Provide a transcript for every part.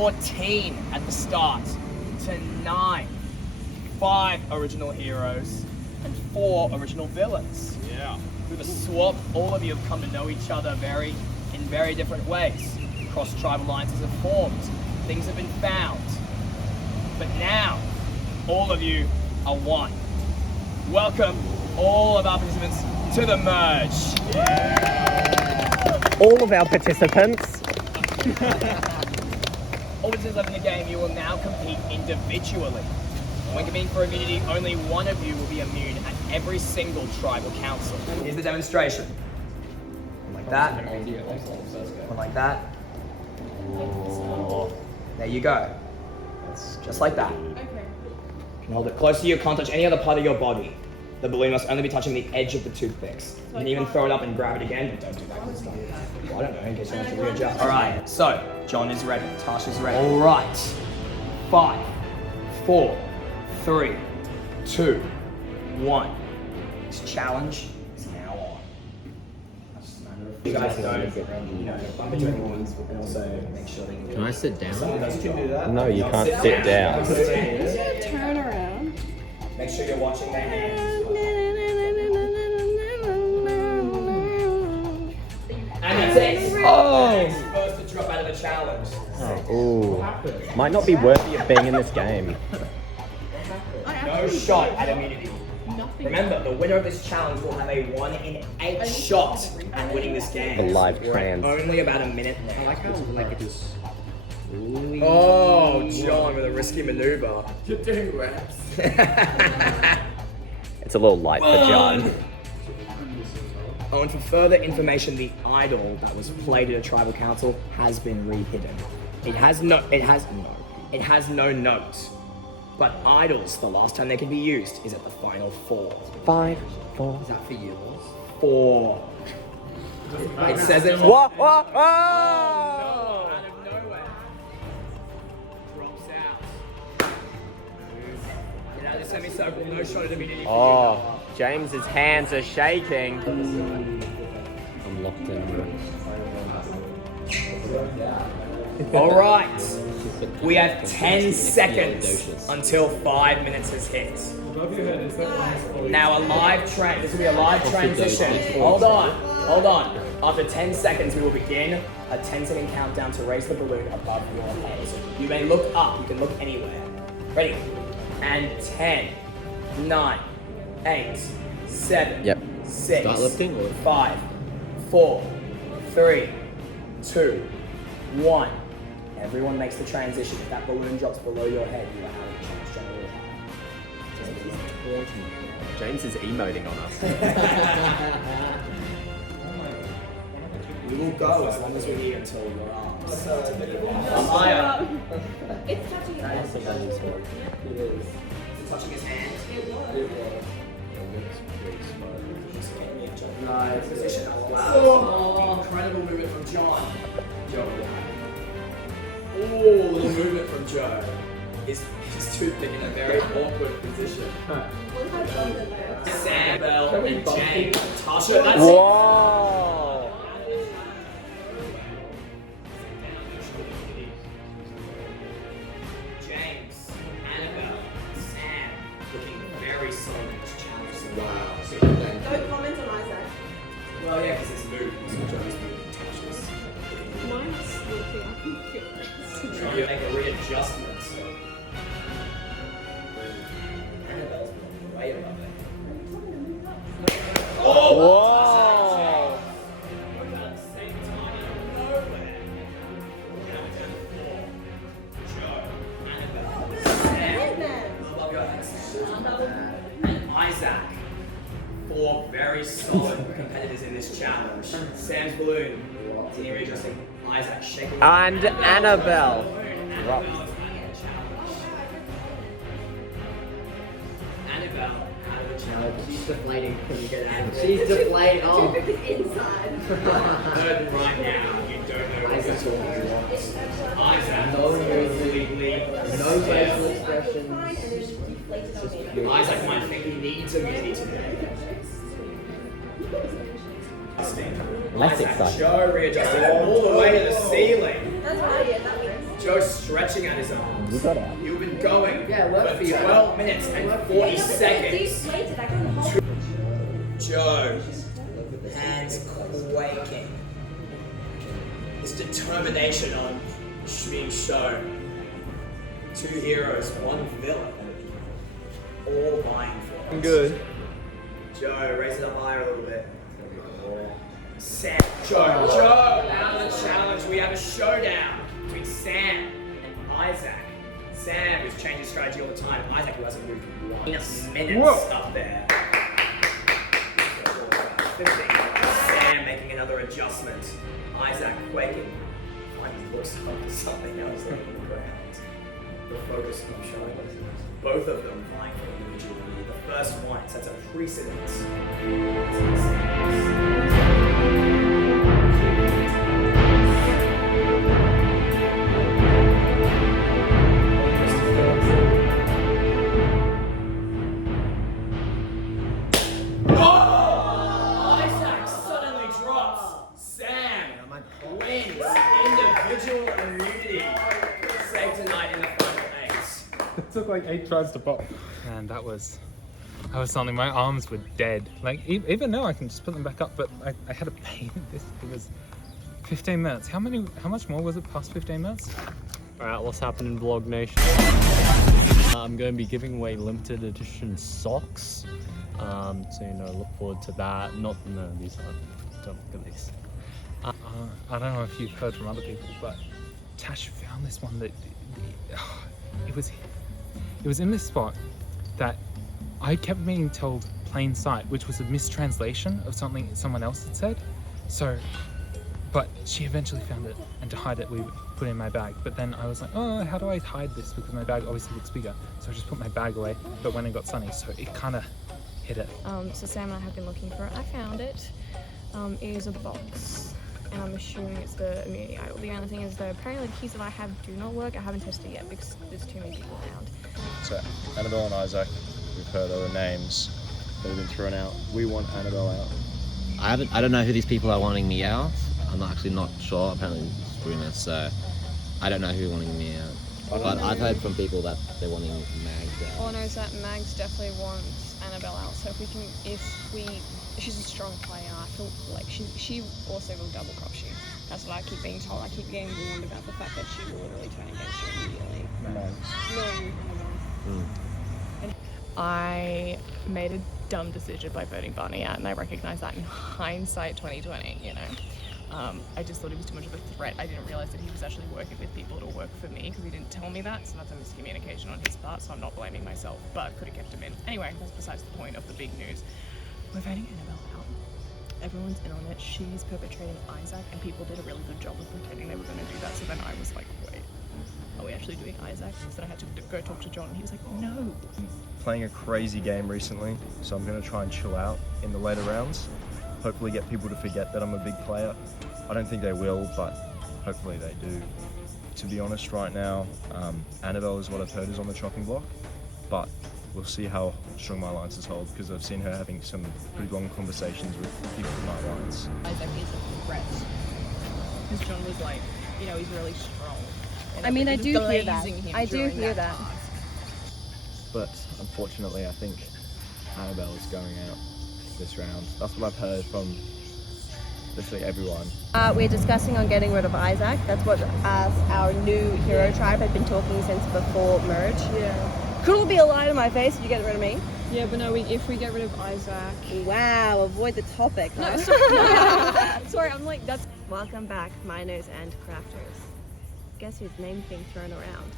14 at the start to 9. 5 original heroes and 4 original villains. Yeah. With a swap, all of you have come to know each other in very different ways. Cross-tribal alliances have formed. Things have been found. But now, all of you are one. Welcome all of our participants to the merge. All of our participants. All participants left in the game, you will now compete individually. When competing for immunity, only one of you will be immune at every single tribal council. Here's the demonstration. One like that. One like that. There you go. Just like that. Okay. You can hold it close to you, can't touch any other part of your body. The balloon must only be touching the edge of the toothpicks. You can even throw it up and grab it again, but don't do that kind of stuff. Well, I don't know, in case you want to readjust. Alright, so, John is ready, Tasha's ready. Alright. 5, 4, 3, 2, 1. This challenge is now on. You guys don't, bump into anyone and also make sure that you Can I sit down? No, you can't sit down. Turn around. Make sure you're watching their hands. And that's it. Oh! First to drop out of the challenge. Ooh. Might not be worthy of being in this game. No shot at immunity. Remember, the winner of this challenge will have a 1 in 8 shot at winning this game. The live We're trans. only about a minute left. I like how like it just. Oh, John with a risky maneuver. You're doing reps. It's a little light for John. Oh, and for further information, the idol that was played at a tribal council has been re-hidden. It has no note. But idols, the last time they can be used is at the final 4. 5, 4. Is that for yours? 4. It says it. Whoa, whoa, whoa! Out of nowhere. Drops out. Get out of the semicircle, no shot at immunity. Oh, James's hands are shaking. I'm locked in. All right. We have 10 seconds until 5 minutes has hit. Now this will be a live transition. Hold on. After 10 seconds, we will begin a 10-second countdown to raise the balloon above your head. You may look up, you can look anywhere. Ready? And 10, 9, 8, 7, Yep. 6, Start lifting or? 5, 4, 3, 2, 1. Everyone makes the transition. If that balloon drops below your head, you are out of the challenge. James is emoting on us. We will go as long as we need until your arms. It's touching your head. Is it touching his hand? Nice position. Wow. Incredible movement from John. Oh, the movement from Joe is toothpick in a very awkward position. Annabel and James, Tasha, that's it. Whoa! James, Annabel, Sam, looking very solid in this challenge. Wow. Don't comment on Isaac. Well, yeah, because it's moved. So Joe's moving touches. Mine's looking up. Trying to make a readjustment. Annabelle's way above it. Oh! Whoa! At the same time, nowhere. Now it's down to 4. Joe, Annabelle, Sam, above your head, and Isaac. 4 very solid competitors in this challenge. Sam's balloon, continue readjusting. Isaac shaking. And Annabelle. Annabelle out of the challenge. She's deflating. Couldn't get out of it. She's deflating. Oh. Inside. Heard right now, you don't know Isaac's what all he wants. Isaac, No completely No facial expressions. Isaac might think he needs immunity today. Less Isaac, exciting. Joe readjusting all the way to the ceiling. That's right, yeah, that works. Joe's stretching at his arms. You got out. You've been going Yeah, work for for you. 12 minutes and 40 seconds. Deflated. I got the whole. Joe, hands quaking. His determination on being shown. 2 heroes, 1 villain. All vying for it. I'm good. Joe, raise it up higher a little bit. Sam, Joe, out of the challenge. We have a showdown between Sam and Isaac. Sam, who's changing strategy all the time. Isaac, who hasn't moved once. Minutes up there. 15. Sam making another adjustment. Isaac quaking. Finally looks up to something else on the ground. The focus not showing. Both of them vying for individual lead. The first one sets a precedent. Isaac suddenly drops. Sam wins individual immunity. Save tonight in the final 8. It took like 8 tries to pop. And that was something. My arms were dead. Like even now I can just put them back up, but I had a pain in this. It was 15 minutes. How much more was it past 15 minutes? Alright, what's happening, Vlog Nation? I'm going to be giving away limited edition socks. So, you know, look forward to that. No, these aren't. Don't look at these. I don't know if you've heard from other people, but Tash found this one that it was in this spot that I kept being told plain sight, which was a mistranslation of something someone else had said. So, but she eventually found it, and to hide it, we put it in my bag. But then I was like, oh, how do I hide this? Because my bag obviously looks bigger. So I just put my bag away, but when it got sunny, so it kind of hit it. So Sam and I have been looking for it. I found it. It is a box, and I'm assuming it's the immunity idol. The only thing is that apparently the keys that I have do not work. I haven't tested it yet because there's too many people around. So, Annabel and Isaac, we've heard other names that have been thrown out. We want Annabel out. I don't know who these people are wanting me out. I'm actually not sure. Apparently it's rumors, so I don't know who's wanting me out. But I've heard from people that they're wanting Mags out. All I know is that Mags definitely wants Annabel out. So she's a strong player. I feel like she also will double cross you. That's what I keep being told. I keep getting warned about the fact that she will literally turn against you immediately. I made a dumb decision by voting Barney out, and I recognize that in hindsight 2020, you know. I just thought he was too much of a threat. I didn't realize that he was actually working with people to work for me because he didn't tell me that, so that's a miscommunication on his part, so I'm not blaming myself, but could have kept him in. Anyway, that's besides the point of the big news. We're voting Annabel out. Everyone's in on it. She's perpetrating Isaac, and people did a really good job of pretending they were going to do that, so then I was like, wait, are we actually doing Isaac? So then I had to go talk to John, and he was like, no. Playing a crazy game recently, so I'm going to try and chill out in the later rounds. Hopefully get people to forget that I'm a big player. I don't think they will, but hopefully they do. To be honest, right now, Annabel is what I've heard is on the chopping block, but we'll see how strong my alliances hold, because I've seen her having some pretty long conversations with people from my alliance. Isaac is a threat. Because John was like, you know, he's really strong. And I mean, I it was do hear that. glazing him I do during hear that. task. But unfortunately, I think Annabel is going out this round. That's what I've heard from literally everyone. We're discussing on getting rid of Isaac. That's what our new hero tribe had been talking since before merge. Yeah. Could all be a lie to my face if you get rid of me. Yeah, but no, if we get rid of Isaac... Wow, avoid the topic. No, huh? sorry. Sorry, I'm like, that's... Welcome back, miners and crafters. Guess whose name's being thrown around?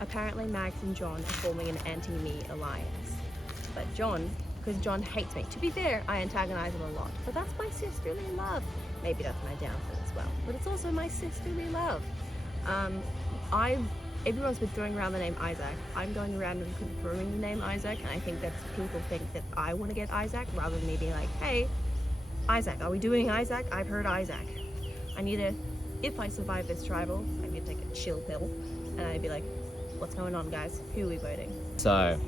Apparently Mags and John are forming an anti-me alliance. But John, because John hates me. To be fair, I antagonize him a lot, but that's my sisterly love. Maybe that's my downfall as well, but it's also my sisterly love. Everyone's been throwing around the name Isaac. I'm going around and confirming the name Isaac, and I think that people think that I want to get Isaac rather than me being like, hey, Isaac, are we doing Isaac? I've heard Isaac. If I survive this tribal, I need to take a chill pill, and I'd be like, what's going on, guys? Who are we voting? So,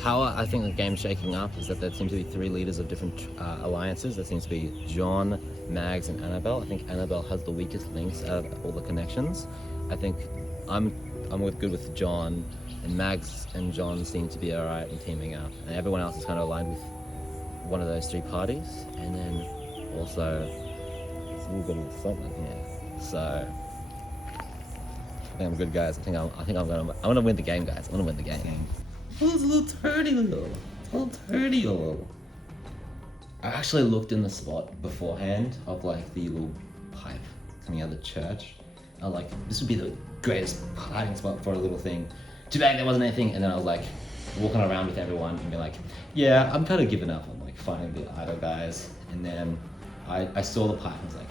how I think the game's shaking up is that there seem to be 3 leaders of different alliances. There seems to be John, Mags, and Annabel. I think Annabel has the weakest links out of all the connections. I think I'm good with John, and Mags and John seem to be alright in teaming up, and everyone else is kind of aligned with one of those 3 parties, and then also we've got something here. So I think I'm good, guys. I think I'm gonna win the game, guys. I'm gonna win the game. Oh, there's a little turtle. I actually looked in the spot beforehand of like the little pipe coming out of the church. I was like, this would be the greatest hiding spot for a little thing. Too bad there wasn't anything. And then I was like walking around with everyone and be like, yeah, I'm kind of giving up on like finding the idol guys. And then I saw the pipe and was like,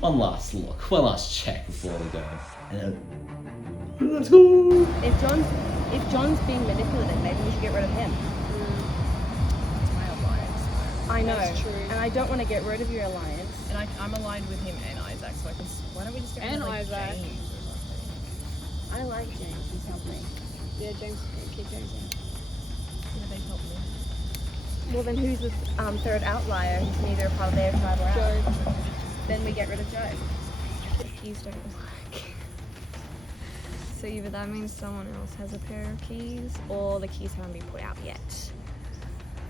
one last look, one last check before we go. And then let's go. If John's being manipulative, maybe we should get rid of him. It's my alliance. I know, That's true. and I don't want to get rid of your alliance. And I'm aligned with him and Isaac, so why don't we just get rid And of like, Isaac. James or something? I like James. He's helped me. Yeah, James, keep James in. Yeah, they help me. Well, then who's the third outlier? Who's neither a part of their tribe or ours? Joe. Then we get rid of Joe. The keys don't work. So either that means someone else has a pair of keys, or the keys haven't been put out yet.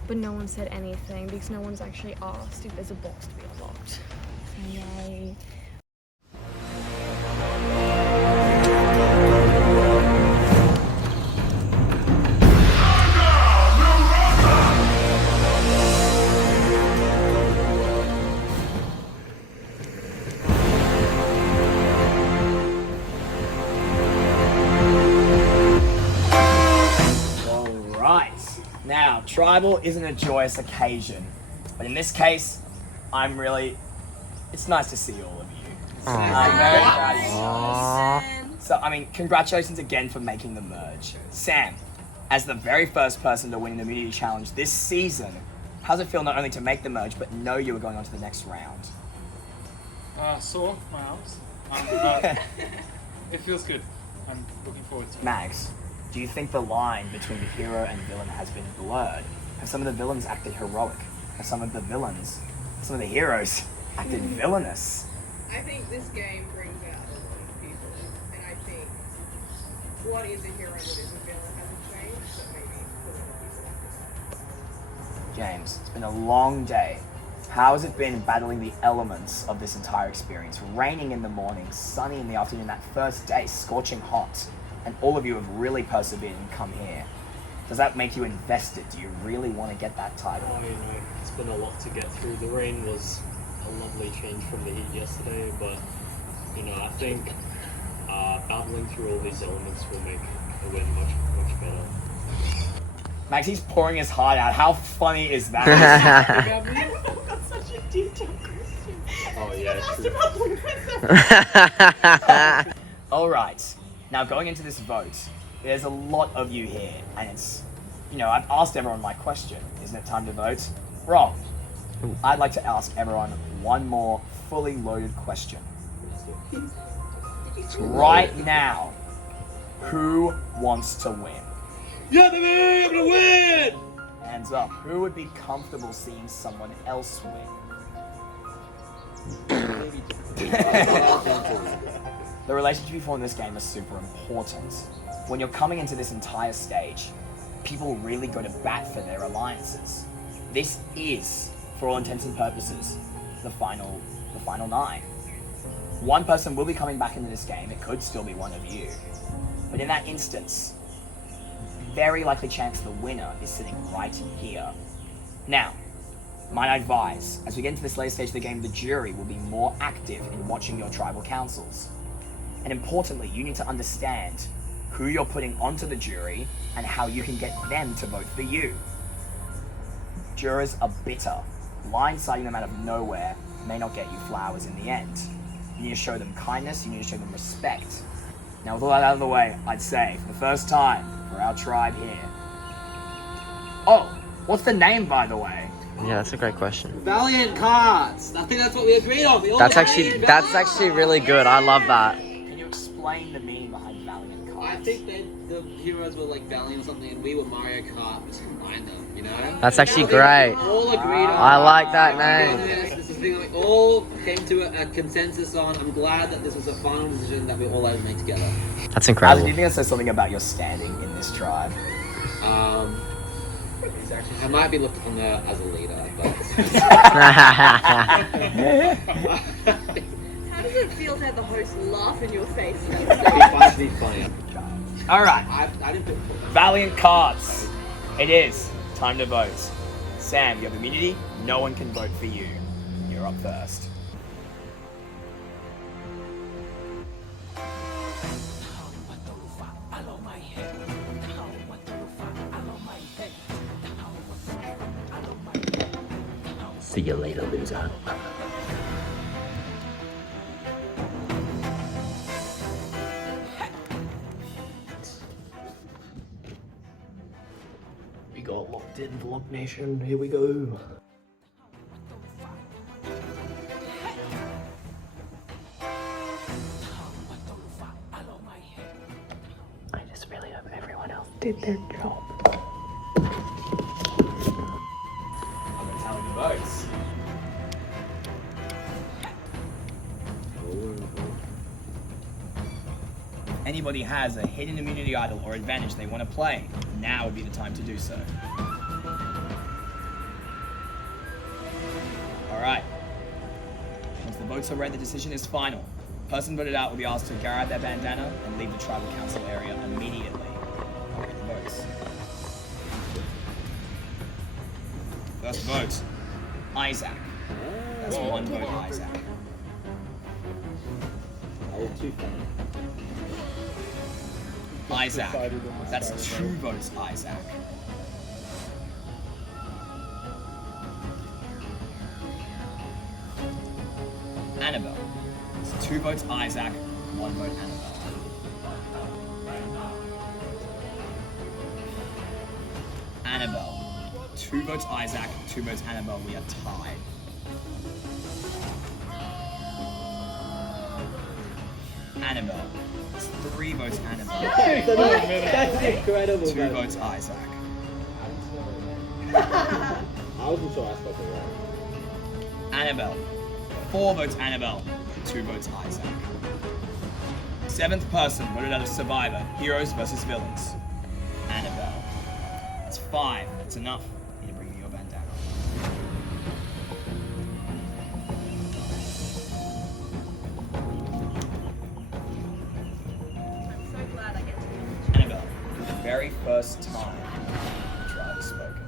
But no one said anything because no one's actually asked if there's a box to be unlocked. Yay. Now, tribal isn't a joyous occasion, but in this case, it's nice to see all of you. I'm very proud of you. So, congratulations again for making the merge. Sam, as the very first person to win an immunity challenge this season, how's it feel not only to make the merge, but know you were going on to the next round? Sore, my arms. But it feels good. I'm looking forward to it. Mags, do you think the line between the hero and villain has been blurred? Have some of the villains acted heroic? Have some of the heroes acted villainous? I think this game brings out a lot of people, and I think what is a hero and what is a villain hasn't changed, but maybe the way people James, it's been a long day. How has it been battling the elements of this entire experience? Raining in the morning, sunny in the afternoon, that first day, scorching hot. And all of you have really persevered and come here. Does that make you invested? Do you really want to get that title? It's been a lot to get through. The rain was a lovely change from the heat yesterday, but I think battling through all these elements will make the win much, much better. Max, he's pouring his heart out. How funny is that? got such a detailed question. Oh yeah, true. Alright, now going into this vote, there's a lot of you here, and it's, I've asked everyone my question. Isn't it time to vote? Wrong. I'd like to ask everyone one more fully loaded question. Right now, who wants to win? Yeah, baby, I'm gonna win! Hands up. Who would be comfortable seeing someone else win? The relationship you form in this game is super important. When you're coming into this entire stage, people really go to bat for their alliances. This is, for all intents and purposes, the final 9. One person will be coming back into this game. It could still be one of you. But in that instance, very likely chance the winner is sitting right here. Now, might I advise, as we get into this later stage of the game, the jury will be more active in watching your tribal councils. And importantly, you need to understand who you're putting onto the jury and how you can get them to vote for you. Jurors are bitter. Blindsiding them out of nowhere may not get you flowers in the end. You need to show them kindness, you need to show them respect. Now with all that out of the way, I'd say, for the first time, for our tribe here. Oh, what's the name, by the way? Yeah, that's a great question. Valiant cards. I think that's what we agreed on. That's actually really good. I love that. Can you explain the meaning behind Valiant cards? I think that the heroes were like Valiant or something, and we were Mario Kart. Just combine them, That's actually great. All agreed on. I like that name. This is the thing that we all came to a consensus on. I'm glad that this was a final decision that we all had to make together. That's Alex, incredible. do you think that says something about your standing in this tribe? I might be looked upon as a leader, but How does it feel to have the host laugh in your face? it'd be funny. Alright. I didn't pick Valiant cards. It is time to vote. Sam, you have immunity. No one can vote for you. You're up first. See you later, loser. We got locked in, Vlog Nation. Here we go. I just really hope everyone else did their job. I'm gonna tally the votes. Anybody has a hidden immunity idol or advantage they want to play, now would be the time to do so. Alright. Once the votes are read, the decision is final. The person voted out will be asked to grab their bandana and leave the tribal council area immediately. I'll read the votes. First vote, Isaac. That's one vote, Isaac. Isaac. That's two votes, Isaac. Annabel. It's two votes, Isaac. One vote, Annabel. Annabel. Two votes, Isaac. Two votes, Annabel. We are tied. Annabel. It's three votes, Annabel. That's incredible. Two votes, Isaac. I wasn't sure I spoke it right. Annabel. Four votes, Annabel. Two votes, Isaac. Seventh person voted out of Survivor, Heroes versus Villains. Annabel. It's five. That's enough. You need to bring me your bandana. I'm so glad I get to. Annabel, for the very first time, the tribe has spoken.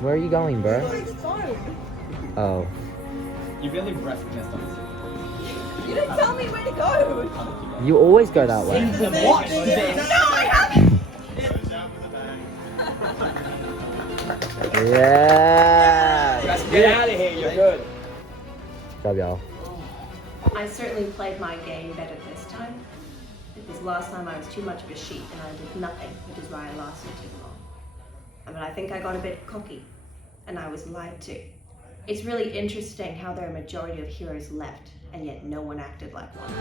Where are you going, bro? Oh. You really breath test on this. You didn't tell me where to go. You always go that way. Watch this. Yeah. Just get out of here. You're good. Good job, y'all. I certainly played my game better this time, because last time I was too much of a sheep and I did nothing, which is why I lasted too long. I mean, I think I got a bit cocky, and I was lied to. It's really interesting how there are a majority of heroes left, and yet no one acted like one.